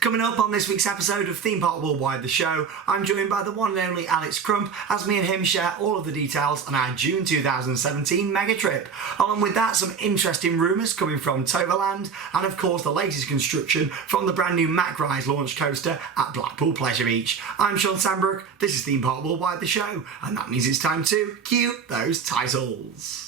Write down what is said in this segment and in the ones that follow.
Coming up on this week's episode of Theme Park Worldwide, the show, I'm joined by the one and only Alex Crump as me and him share all of the details on our June 2017 mega trip. Along with that, some interesting rumours coming from Toverland, and of course the latest construction from the brand new Mack Rise launch coaster at Blackpool Pleasure Beach. I'm Shawn Sanbrooke, this is Theme Park Worldwide, the show, and that means it's time to cue those titles.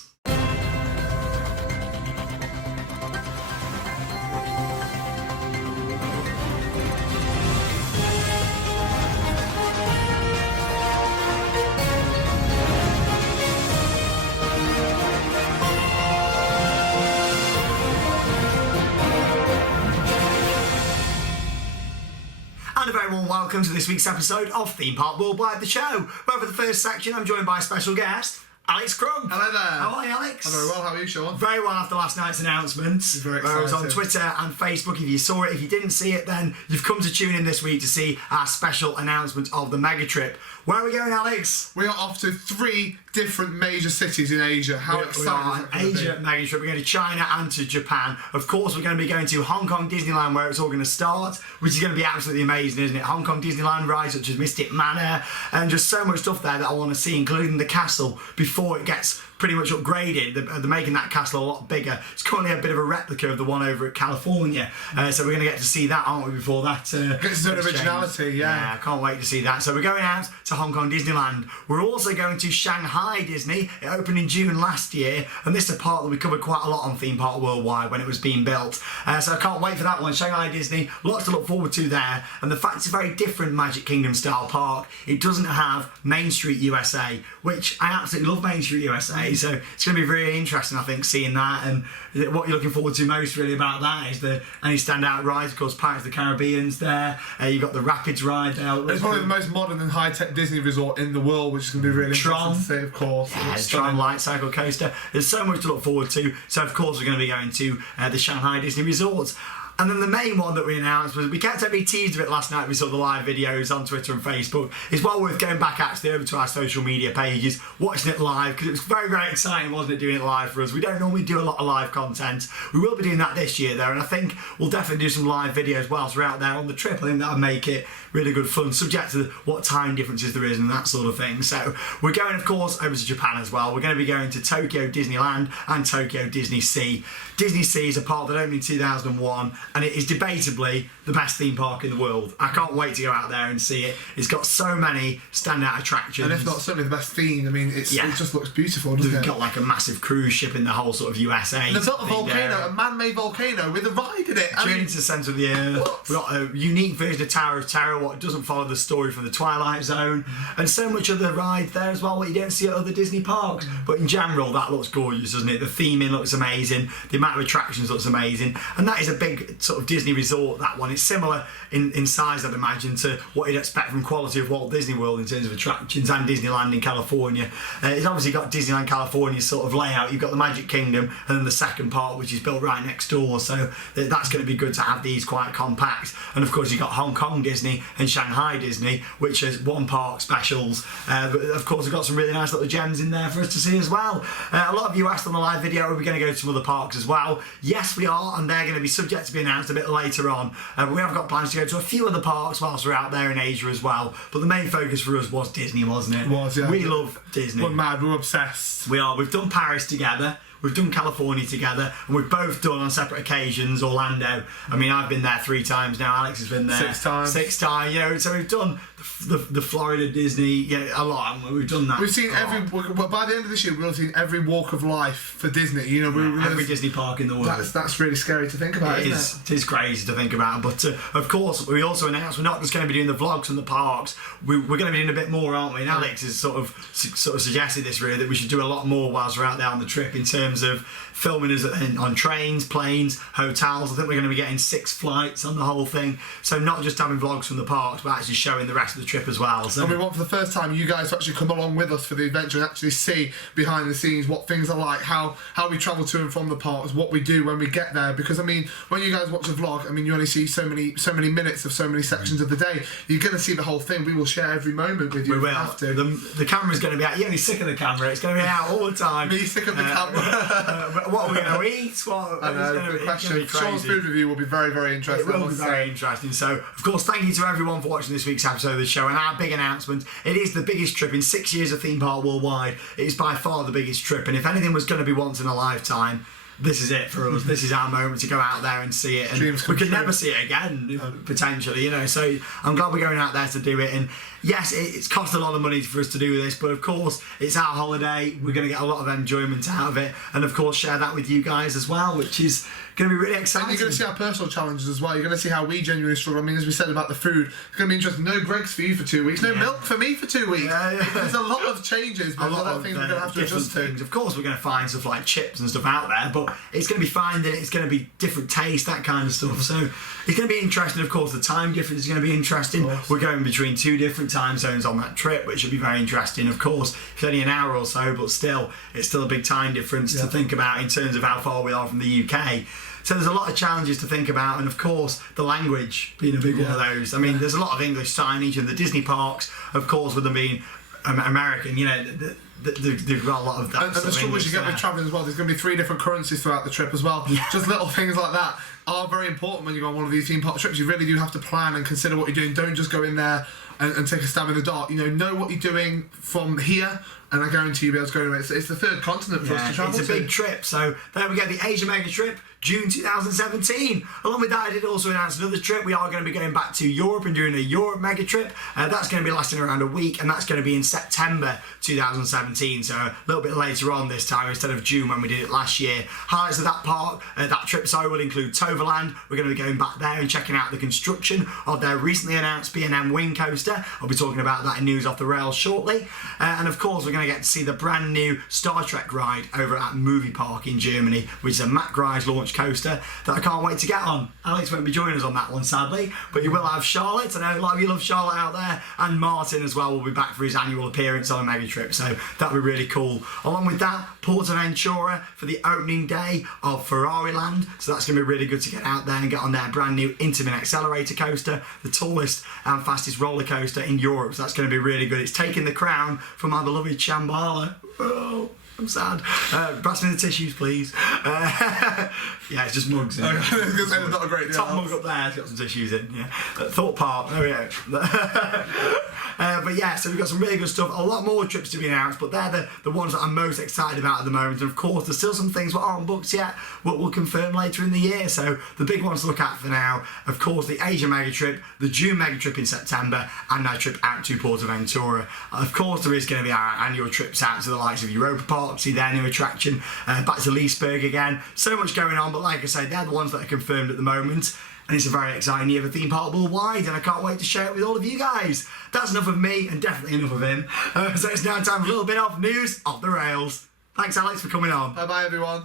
And a very warm welcome to this week's episode of Theme Park Worldwide, the show, where for the first section I'm joined by a special guest, Alex Crump. Hello there. How are you, Alex? I'm very well, how are you, Shawn? Very well after last night's announcements. Very I was on excited. Twitter and Facebook. If you saw it, if you didn't see it, then you've come to tune in this week to see our special announcement of the mega trip. Where are we going, Alex? We are off to 3 different major cities in Asia. How We exciting are is on that going to Asia be? mega trip. We're going to China and to Japan. Of course, we're going to be going to Hong Kong Disneyland, where it's all going to start, which is going to be absolutely amazing, isn't it? Hong Kong Disneyland rides such as Mystic Manor, and just so much stuff there that I want to see, including the castle, before it gets pretty much upgraded. They're making that castle a lot bigger. It's currently a bit of a replica of the one over at California, so we're going to get to see that, aren't we, before that Gets its own gets originality, changed. yeah. I can't wait to see that. So we're going out to Hong Kong Disneyland. We're also going to Shanghai Disney. It opened in June last year, and this is a part that we covered quite a lot on Theme Park Worldwide when it was being built. So I can't wait for that one. Shanghai Disney, lots to look forward to there. And the fact it's a very different Magic Kingdom style park. It doesn't have Main Street USA, which I absolutely love Main Street USA. So it's going to be really interesting, I think, seeing that. And what you're looking forward to most really about that is any standout rides. Of course, Pirates of the Caribbean's there. You've got the Rapids ride there. It's probably the most modern and high-tech Disney resort in the world, which is going to be really Tron. interesting to see, of course. Yeah, It's Tron stunning. Light Cycle Coaster. There's so much to look forward to. So of course we're going to be going to the Shanghai Disney Resorts. And then the main one that we announced was, we kept every teased of it last night, we saw the live videos on Twitter and Facebook. It's well worth going back actually over to our social media pages, watching it live, because it was very, very exciting, wasn't it, doing it live for us. We don't normally do a lot of live content. We will be doing that this year though, and I think we'll definitely do some live videos whilst we're out there on the trip. I think that'll make it really good fun, subject to what time differences there is and that sort of thing. So we're going, of course, over to Japan as well. We're going to be going to Tokyo Disneyland and Tokyo Disney Sea. Disney Sea is a park that opened in 2001, and it is debatably the best theme park in the world. I can't wait to go out there and see it. It's got so many standout attractions. And if not certainly the best theme, I mean, it just looks beautiful, doesn't They've it? got like a massive cruise ship in the whole sort of USA. They've got a thing volcano, there. a man-made volcano with a ride in it. I Journey mean, to the centre of the earth. What? We've got a unique version of Tower of Terror, what doesn't follow the story from the Twilight Zone, and so much other rides there as well, what you don't see at other Disney parks. But in general, that looks gorgeous, doesn't it? The theming looks amazing, the amount of attractions looks amazing, and that is a big sort of Disney resort, that one. It's similar in size, I'd imagine, to what you'd expect from quality of Walt Disney World in terms of attractions, and Disneyland in California. It's obviously got Disneyland California's sort of layout. You've got the Magic Kingdom, and then the second part, which is built right next door, so that's going to be good to have these quite compact. And of course you've got Hong Kong Disney and Shanghai Disney, which is one park specials, but of course we've got some really nice little gems in there for us to see as well. A lot of you asked on the live video, are we going to go to some other parks as well? Yes, we are, and they're going to be subject to be announced a bit later on, but we have got plans to go to a few other parks whilst we're out there in Asia as well. But the main focus for us was Disney, wasn't it? It was, yeah. We love Disney. we're mad, we're obsessed. We are. We've done Paris together. We've done California together, and we've both done on separate occasions Orlando. I mean, I've been there 3 times now. Alex has been there 6 times. 6 times, you know. So we've done the Florida Disney, a lot. And we've done that. We've seen by the end of this year, we'll have seen every walk of life for Disney. You know, every Disney park in the world. That's really scary to think about, isn't it? It is crazy to think about, but of course we also announced we're not just going to be doing the vlogs from the parks. We're going to be doing a bit more, aren't we? And Alex has sort of suggested this really, that we should do a lot more whilst we're out there on the trip in terms of filming us on trains, planes, hotels. I think we're going to be getting 6 flights on the whole thing, so not just having vlogs from the parks, but actually showing the rest of the trip as well. So And we want for the first time you guys to actually come along with us for the adventure and actually see behind the scenes what things are like, how we travel to and from the parks, what we do when we get there. Because I mean, when you guys watch a vlog, I mean, you only see so many minutes of so many sections of the day. You're going to see the whole thing. We will share every moment with you. we will. Have to. The camera's going to be out. You're only sick of the camera. It's going to be out all the time. Me sick of the camera. But what are we going to eat? I know, good question. Sean's food review will be very, very interesting. It will be very interesting. So, of course, thank you to everyone for watching this week's episode of the show. And our big announcement, it is the biggest trip in 6 years of theme park worldwide. It is by far the biggest trip. And if anything was going to be once in a lifetime, this is it for us. This is our moment to go out there and see it. And we could never see it again, potentially, you know. So I'm glad we're going out there to do it. And yes, it's cost a lot of money for us to do this, but of course, it's our holiday. We're going to get a lot of enjoyment out of it. And of course, share that with you guys as well, which is going to be really exciting. And you're going to see our personal challenges as well. You're going to see how we genuinely struggle. I mean, as we said about the food, it's going to be interesting. No Greggs for you for 2 weeks. No milk for me for 2 weeks. There's a lot of changes. But a lot of things we're going to have to adjust to. Of course, we're going to find stuff like chips and stuff out there, but it's going to be finding it. It's going to be different taste, that kind of stuff. So it's going to be interesting. Of course, the time difference is going to be interesting. We're going between 2 different time zones on that trip, which should be very interesting. Of course, it's only an hour or so, but still, it's still a big time difference to think about in terms of how far we are from the UK. So there's a lot of challenges to think about, and of course the language being a big one of those. I mean, there's a lot of English signage in the Disney parks, of course, with them being American, you know, they've got a lot of that. And the struggles you get with travelling as well, there's going to be 3 different currencies throughout the trip as well. Just little things like that are very important when you go on one of these theme park trips. You really do have to plan and consider what you're doing. Don't just go in there and take a stab in the dark. You know what you're doing from here, and I guarantee you'll be able to go anywhere. It's the 3rd continent for us to travel to. It's a big trip. So there we go, the Asia Mega Trip, June 2017. Along with that, I did also announce another trip. We are going to be going back to Europe and doing a Europe Mega Trip. That's going to be lasting around a week, and that's going to be in September 2017. So a little bit later on this time instead of June when we did it last year. Highlights of that trip, will include Toverland. We're going to be going back there and checking out the construction of their recently announced B&M Wing Coaster. I'll be talking about that in News Off the Rails shortly. And of course, we're going to get to see the brand new Star Trek ride over at Movie Park in Germany, which is a Mack Rise launch coaster that I can't wait to get on. Alex won't be joining us on that one, sadly, but you will have Charlotte. I know a lot of you love Charlotte out there, and Martin as well will be back for his annual appearance on a Mega Trip, so that'll be really cool. Along with that, Portaventura for the opening day of Ferrari Land, so that's going to be really good to get out there and get on their brand new Intamin Accelerator coaster, the tallest and fastest roller coaster in Europe, so that's going to be really good. It's taking the crown from our beloved Shambhala. Oh, I'm sad. Pass me the tissues, please. Yeah, it's just mugs. Not a great top mug up there. It's got some tissues in. Yeah. Thought Park. Oh yeah. But yeah, so we've got some really good stuff. A lot more trips to be announced, but they're the ones that I'm most excited about at the moment. And of course, there's still some things that aren't booked yet, but we'll confirm later in the year. So the big ones to look at for now, of course, the Asia Mega Trip, the June Mega Trip in September, and our trip out to Portaventura. Of course, there is going to be our annual trips out to the likes of Europa Park, see their new attraction, back to Leesburg again. So much going on, but like I say, they're the ones that are confirmed at the moment. And it's a very exciting year for theme park worldwide, and I can't wait to share it with all of you guys. That's enough of me, and definitely enough of him. So it's now time for a little bit of News Off the Rails. Thanks, Alex, for coming on. Bye-bye, everyone.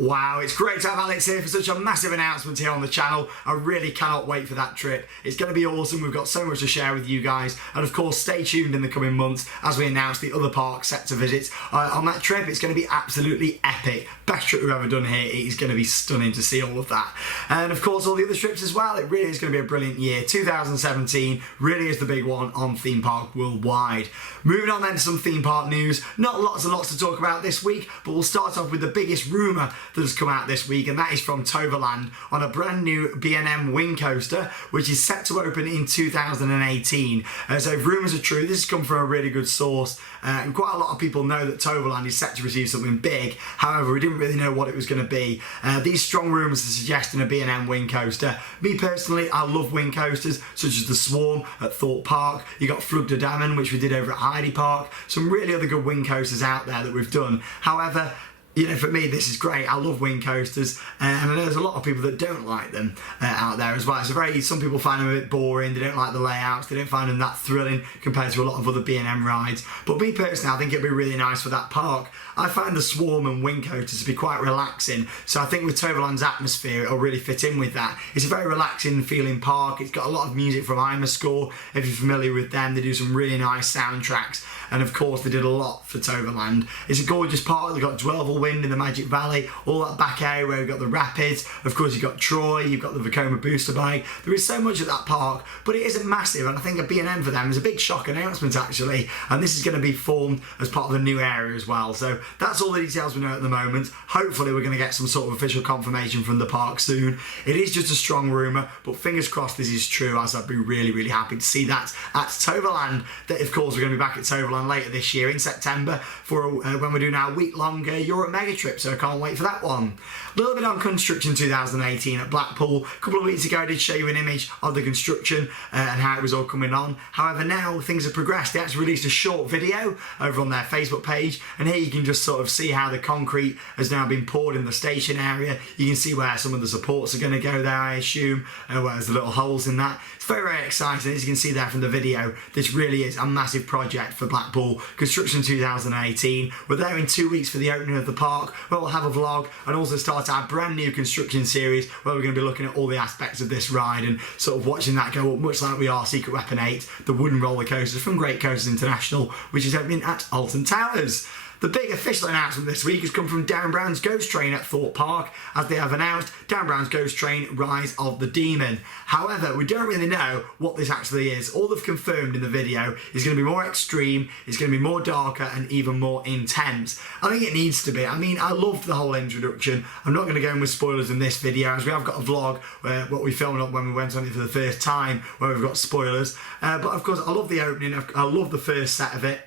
Wow, it's great to have Alex here for such a massive announcement here on the channel. I really cannot wait for that trip. It's going to be awesome. We've got so much to share with you guys. And of course, stay tuned in the coming months as we announce the other parks set to visit on that trip. It's going to be absolutely epic. Best trip we've ever done here. It is going to be stunning to see all of that. And of course, all the other trips as well. It really is going to be a brilliant year. 2017 really is the big one on theme park worldwide. Moving on then to some theme park news. Not lots and lots to talk about this week, but we'll start off with the biggest rumour that has come out this week, and that is from Toverland on a brand new B&M Wing Coaster, which is set to open in 2018. So if rumours are true, this has come from a really good source, and quite a lot of people know that Toverland is set to receive something big. However, we didn't really know what it was going to be. These strong rumours are suggesting a B&M Wing Coaster. Me personally, I love wing coasters, such as the Swarm at Thorpe Park. You got Flug de Damen, which we did over at Heidi Park. Some really other good wing coasters out there that we've done. However, you know, for me, this is great. I love wing coasters, and I know there's a lot of people that don't like them out there as well. Some people find them a bit boring. They don't like the layouts. They don't find them that thrilling compared to a lot of other B&M rides. But me personally, I think it'd be really nice for that park. I find the Swarm and wing coasters to be quite relaxing. So I think with Toverland's atmosphere, it'll really fit in with that. It's a very relaxing feeling park. It's got a lot of music from Imascore. If you're familiar with them, they do some really nice soundtracks. and of course they did a lot for Toverland. It's a gorgeous park. They've got Dwellville Wind in the Magic Valley, all that back area where you've got the rapids. Of course you've got Troy, you've got the Vekoma booster bike. There is so much at that park, but it isn't massive, and I think a B&M for them is a big shock announcement actually, and this is going to be formed as part of a new area as well. So that's all the details we know at the moment. Hopefully we're going to get some sort of official confirmation from the park soon. It is just a strong rumour, but fingers crossed this is true, as I'd be really, really happy to see that at Toverland. That, of course, we're going to be back at Toverland later this year in September for when we're doing our week-long Europe mega trip, so I can't wait for that one. A little bit on construction 2018 at Blackpool. A couple of weeks ago I did show you an image of the construction and how it was all coming on. However, now things have progressed. They actually released a short video over on their Facebook page, and here you can just sort of see how the concrete has now been poured in the station area. You can see where some of the supports are going to go there, I assume, where there's the little holes in that. It's very, very exciting. As you can see there from the video, this really is a massive project for Blackpool Construction 2018. We're there in 2 weeks for the opening of the park, where we'll have a vlog and also start our brand new construction series where we're going to be looking at all the aspects of this ride and sort of watching that go up, much like we are Secret Weapon 8, the wooden roller coasters from Great Coasters International, which is opening at Alton Towers. The big official announcement this week has come from Dan Brown's Ghost Train at Thorpe Park, as they have announced Dan Brown's Ghost Train Rise of the Demon. However, we don't really know what this actually is. All they've confirmed in the video is going to be more extreme, it's going to be more darker and even more intense. I think it needs to be. I mean, I loved the whole introduction. I'm not going to go in with spoilers in this video, as we have got a vlog where what we filmed up when we went on it for the first time, where we've got spoilers. But of course, I love the opening. I love the first set of it.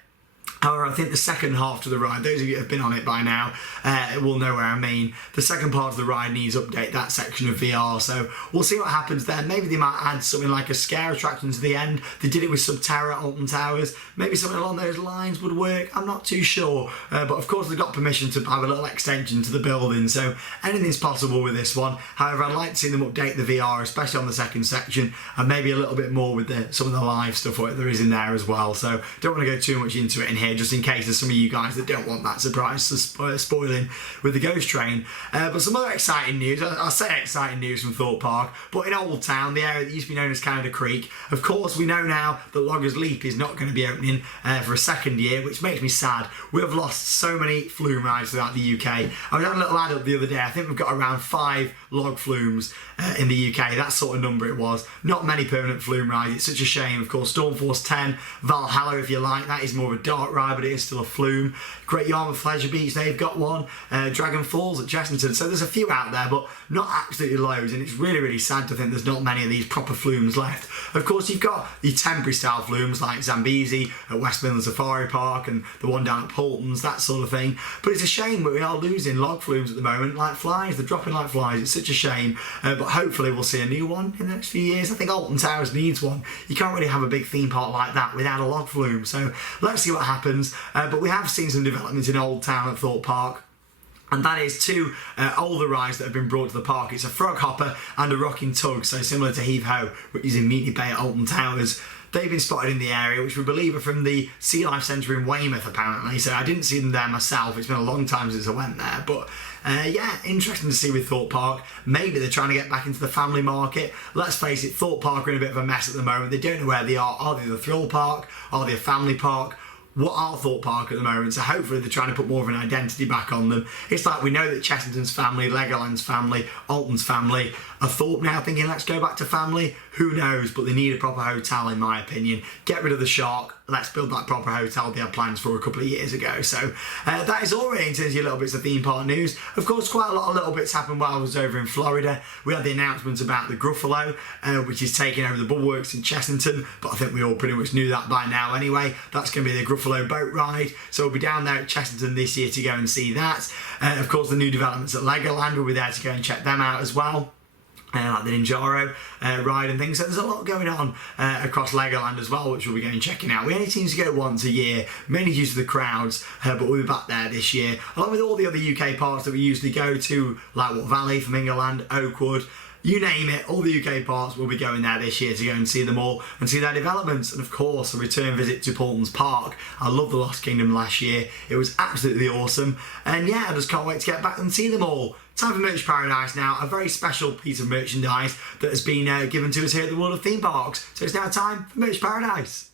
However, I think the second half to the ride, those of you who have been on it by now will know where I mean. The second part of the ride needs to update that section of VR, so we'll see what happens there. Maybe they might add something like a scare attraction to the end. They did it with Subterra at Alton Towers. Maybe something along those lines would work. I'm not too sure. But of course, they've got permission to have a little extension to the building, so anything's possible with this one. However, I'd like to see them update the VR, especially on the second section, and maybe a little bit more with some of the live stuff what there is in there as well. So don't want to go too much into it in here, just in case there's some of you guys that don't want that surprise spoiling with the Ghost Train. But some other exciting news, I'll say exciting news from Thorpe Park, but in Old Town, the area that used to be known as Canada Creek, of course we know now that Loggers Leap is not going to be opening for a second year, which makes me sad. We have lost so many flume rides throughout the UK. I was having a little add up the other day, I think we've got around 5 log flumes in the UK, that sort of number it was. Not many permanent flume rides, it's such a shame. Of course, Stormforce 10, Valhalla if you like, that is more of a dark ride, but it is still a flume. Great Yarmouth Pleasure Beach, they've got one. Dragon Falls at Chessington, so there's a few out there, but not absolutely loads, and it's really, really sad to think there's not many of these proper flumes left. Of course, you've got the temporary style flumes like Zambezi at West Midland Safari Park and the one down at Poulton's, that sort of thing, but it's a shame that we are losing log flumes at the moment like flies. They're dropping like flies. It's such a shame, but hopefully we'll see a new one in the next few years. I think Alton Towers needs one. You can't really have a big theme park like that without a log flume, so let's see what happens. But we have seen some developments in Old Town at Thorpe Park, and that is 2 older rides that have been brought to the park. It's a frog hopper and a rocking tug, so similar to Heave Ho, which is in Meatley Bay at Alton Towers. They've been spotted in the area, which we believe are from the Sea Life Centre in Weymouth, apparently. So I didn't see them there myself. It's been a long time since I went there. But yeah, interesting to see with Thorpe Park. Maybe they're trying to get back into the family market. Let's face it, Thorpe Park are in a bit of a mess at the moment. They don't know where they are. Are they the thrill park? Are they a family park? What are Thorpe Park at the moment? So hopefully they're trying to put more of an identity back on them. It's like we know that Chessington's family, Legoland's family, Alton's family are Thorpe now thinking let's go back to family. Who knows, but they need a proper hotel in my opinion. Get rid of the shark, let's build that proper hotel they had plans for a couple of years ago. So that is all really in terms of your little bits of theme park news. Of course, quite a lot of little bits happened while I was over in Florida. We had the announcement about the Gruffalo, which is taking over the Bubble Works in Chessington, but I think we all pretty much knew that by now anyway. That's going to be the Gruffalo boat ride, so we'll be down there at Chessington this year to go and see that. Of course, the new developments at Legoland, we'll be there to go and check them out as well. Like the Ninjaro ride and things. So there's a lot going on across Legoland as well, which we'll be going checking out. We only seem to go once a year, mainly due to the crowds, but we'll be back there this year, along with all the other UK parks that we usually go to, like What Valley, Flamingoland, Oakwood, you name it, all the UK parks will be going there this year to go and see them all and see their developments. And of course, a return visit to Poulton's Park. I loved the Lost Kingdom last year. It was absolutely awesome. And yeah, I just can't wait to get back and see them all. Time for Merch Paradise now, a very special piece of merchandise that has been given to us here at the World of Theme Parks. So it's now time for Merch Paradise.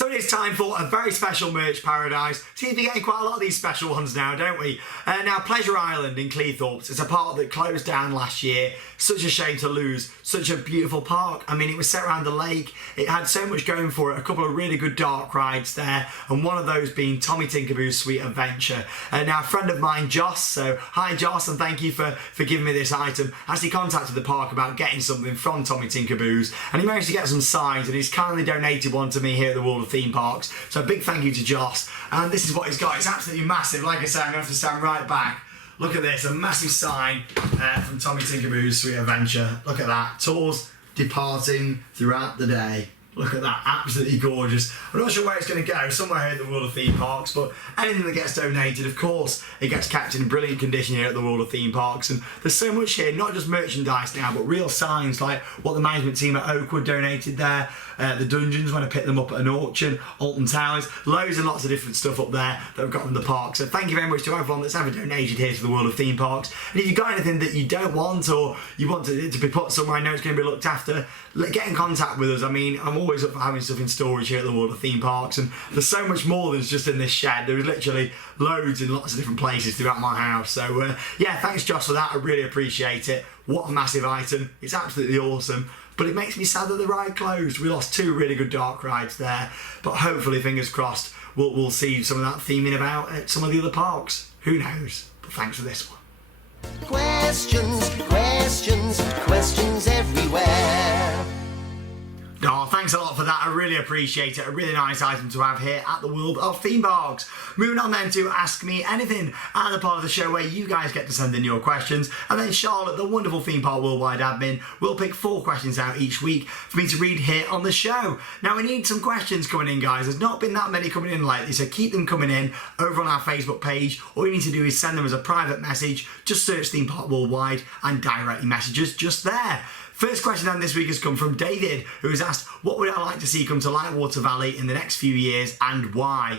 So it is time for a very special merch paradise. Seems to be getting quite a lot of these special ones now, don't we? Now, Pleasure Island in Cleethorpes is a park that closed down last year. Such a shame to lose such a beautiful park. I mean, it was set around the lake. It had so much going for it. A couple of really good dark rides there, and one of those being Tommy Tinkerboo's Sweet Adventure. Now, a friend of mine, Joss, so hi Joss, and thank you for giving me this item, actually contacted the park about getting something from Tommy Tinkerboo's, and he managed to get some signs, and he's kindly donated one to me here at the World of Theme Parks. So a big thank you to Joss. And this is what he's got. It's absolutely massive. Like I said, I'm going to have to stand right back. Look at this, a massive sign from Tommy Tinkerboo's Sweet Adventure. Look at that. Tours departing throughout the day. Look at that, absolutely gorgeous. I'm not sure where it's going to go, somewhere here at the World of Theme Parks, but anything that gets donated, of course, it gets kept in brilliant condition here at the World of Theme Parks. And there's so much here, not just merchandise now, but real signs like what the management team at Oakwood donated there, the dungeons when I picked them up at an auction, Alton Towers, loads and lots of different stuff up there that I've got from the park. So thank you very much to everyone that's ever donated here to the World of Theme Parks. And if you've got anything that you don't want, or you want it to be put somewhere, I know it's going to be looked after, get in contact with us. I mean, I'm always up for having stuff in storage here at the World of Theme Parks, and there's so much more than just in this shed. There is literally loads in lots of different places throughout my house. So yeah, thanks Josh for that. I really appreciate it. What a massive item. It's absolutely awesome. But it makes me sad that the ride closed. We lost two really good dark rides there, but hopefully, fingers crossed, we'll see some of that theming about at some of the other parks. Who knows? But thanks for this one. Questions, questions, questions everywhere. Oh, thanks a lot for that. I really appreciate it. A really nice item to have here at the World of Theme Parks. Moving on then to Ask Me Anything, and the part of the show where you guys get to send in your questions, and then Charlotte, the wonderful Theme Park Worldwide admin, will pick 4 questions out each week for me to read here on the show. Now, we need some questions coming in, guys. There's not been that many coming in lately, so keep them coming in over on our Facebook page. All you need to do is send them as a private message. Just search Theme Park Worldwide and directly messages just there. First question then this week has come from David, who has asked, what would I like to see come to Lightwater Valley in the next few years and why?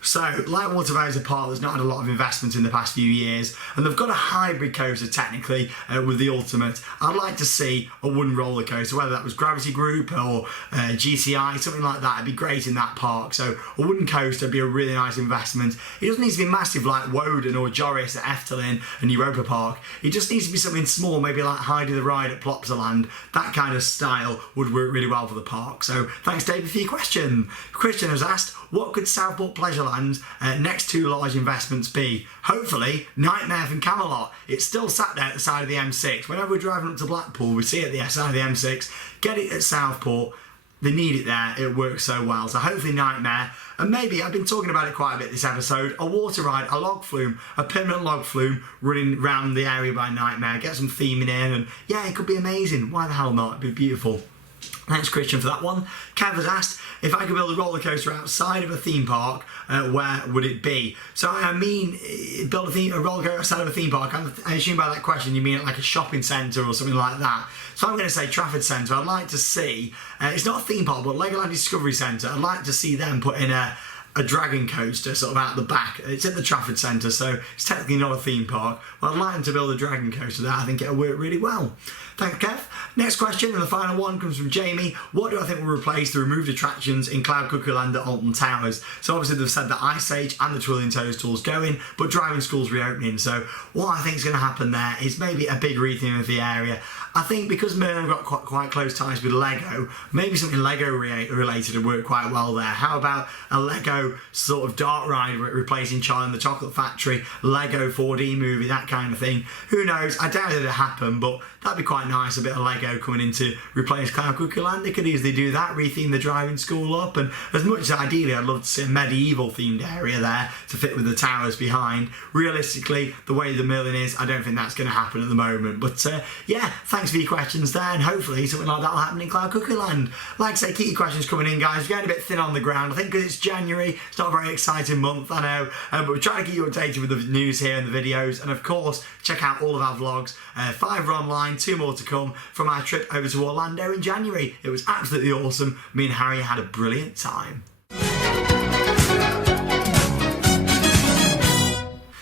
So, Lightwater Valley is a park that's not had a lot of investment in the past few years, and they've got a hybrid coaster technically with the Ultimate. I'd like to see a wooden roller coaster, whether that was Gravity Group or GCI, something like that. It'd be great in that park. So, a wooden coaster would be a really nice investment. It doesn't need to be massive like Woden or Joris at Efteling and Europa Park. It just needs to be something small, maybe like Heidi the Ride at Plopsaland. That kind of style would work really well for the park. So, thanks David for your question. Christian has asked, what could Southport Pleasureland's next 2 large investments be? Hopefully, Nightmare from Camelot. It's still sat there at the side of the M6. Whenever we're driving up to Blackpool, we see it at the side of the M6. Get it at Southport. They need it there. It works so well. So hopefully Nightmare. And maybe, I've been talking about it quite a bit this episode, a water ride, a log flume, a permanent log flume running around the area by Nightmare. Get some theming in, and yeah, it could be amazing. Why the hell not? It'd be beautiful. Thanks Christian for that one. Kev has asked, if I could build a roller coaster outside of a theme park, where would it be? So I mean, build a roller coaster outside of a theme park. I assume by that question you mean like a shopping centre or something like that. So I'm going to say Trafford Centre. I'd like to see, it's not a theme park, but Legoland Discovery Centre. I'd like to see them put in a dragon coaster sort of out the back. It's at the Trafford Centre, so it's technically not a theme park, but I'd like them to build a dragon coaster there. I think it'll work really well. Thanks, Kev. Next question, and the final one, comes from Jamie. What do I think will replace the removed attractions in Cloud Cuckoo Land at Alton Towers? So obviously they've said that Ice Age and the Twirling Toadstool's going, but Driving School's reopening. So what I think is going to happen there is maybe a big retheme of the area. I think because Merlin got quite close ties with Lego, maybe something Lego related would work quite well there. How about a Lego sort of dark ride replacing Charlie and the Chocolate Factory, Lego 4D movie, that kind of thing? Who knows? I doubt it'll happen, but that'd be quite nice, a bit of Lego coming in to replace Cloud Cuckoo Land. They could easily do that, retheme the driving school up, and as much as ideally I'd love to see a medieval themed area there to fit with the towers behind, realistically, the way the Merlin is, I don't think that's going to happen at the moment. But yeah, thanks for your questions there, and hopefully something like that will happen in Cloud Cuckoo Land. Like I say, keep your questions coming in, guys. We're getting a bit thin on the ground. I think because it's January, it's not a very exciting month, I know, but we're trying to keep you updated with the news here and the videos, and of course, check out all of our vlogs. 5 are online, 2 more to come from our trip over to Orlando in January. It was absolutely awesome. Me and Harry had a brilliant time.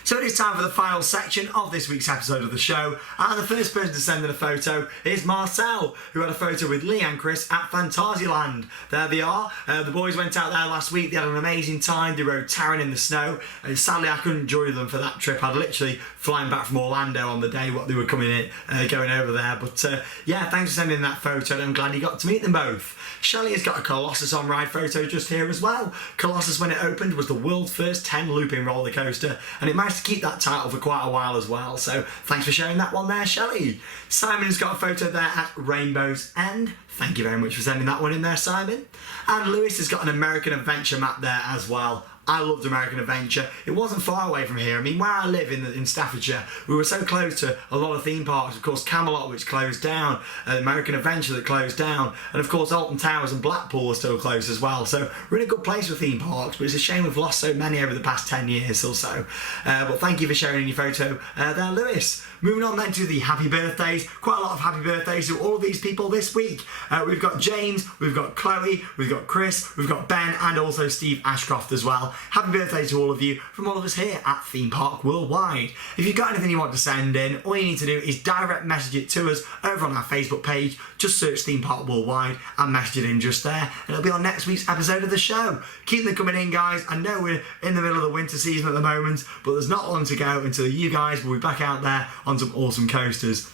So it is it's time for the final section of this week's episode of the show, and the first person to send in a photo is Marcel, who had a photo with Lee and Chris at Fantasyland. There they are. The boys went out there last week. They had an amazing time. They rode Taran in the snow, and sadly I couldn't join them for that trip. I'd literally flying back from Orlando on the day what they were coming in, going over there. But yeah, thanks for sending that photo, and I'm glad you got to meet them both. Shelley has got a Colossus on ride photo just here as well. Colossus, when it opened, was the world's first 10 looping roller coaster, and it managed to keep that title for quite a while as well. So thanks for sharing that one there, Shelley. Simon's got a photo there at Rainbow's End. Thank you very much for sending that one in there, Simon. And Lewis has got an American Adventure map there as well. I loved American Adventure. It wasn't far away from here. I mean, where I live in Staffordshire, we were so close to a lot of theme parks. Of course, Camelot, which closed down, American Adventure that closed down, and of course, Alton Towers and Blackpool are still closed as well. So we're in a good place for theme parks, but it's a shame we've lost so many over the past 10 years or so. But thank you for sharing your photo there, Lewis. Moving on then to the happy birthdays. Quite a lot of happy birthdays to all of these people this week. We've got James, we've got Chloe, we've got Chris, we've got Ben, and also Steve Ashcroft as well. Happy birthday to all of you from all of us here at Theme Park Worldwide. If you've got anything you want to send in, all you need to do is direct message it to us over on our Facebook page. Just search Theme Park Worldwide and message it in just there, and it'll be on next week's episode of the show. Keep them coming in, guys. I know we're in the middle of the winter season at the moment, but there's not long to go until you guys will be back out there on some awesome coasters.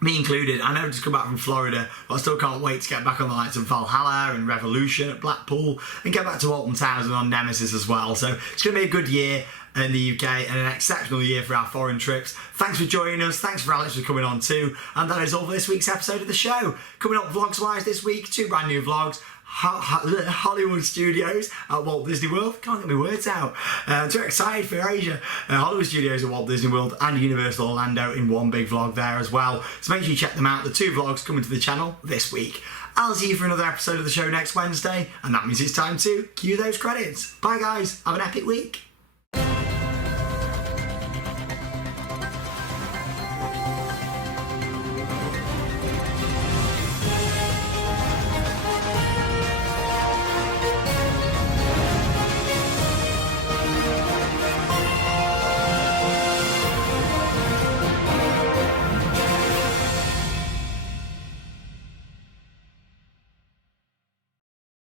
Me included. I know I've just come back from Florida, but I still can't wait to get back on the likes of Valhalla and Revolution at Blackpool, and get back to Alton Towers and on Nemesis as well. So it's going to be a good year in the UK and an exceptional year for our foreign trips. Thanks for joining us. Thanks for Alex for coming on too. And that is all for this week's episode of the show. Coming up vlogs wise this week, 2 brand new vlogs. Hollywood Studios at Walt Disney World. Can't get my words out. Too excited for Asia. Hollywood Studios at Walt Disney World and Universal Orlando in one big vlog there as well. So make sure you check them out. The 2 vlogs coming to the channel this week. I'll see you for another episode of the show next Wednesday, and that means it's time to cue those credits. Bye guys. Have an epic week.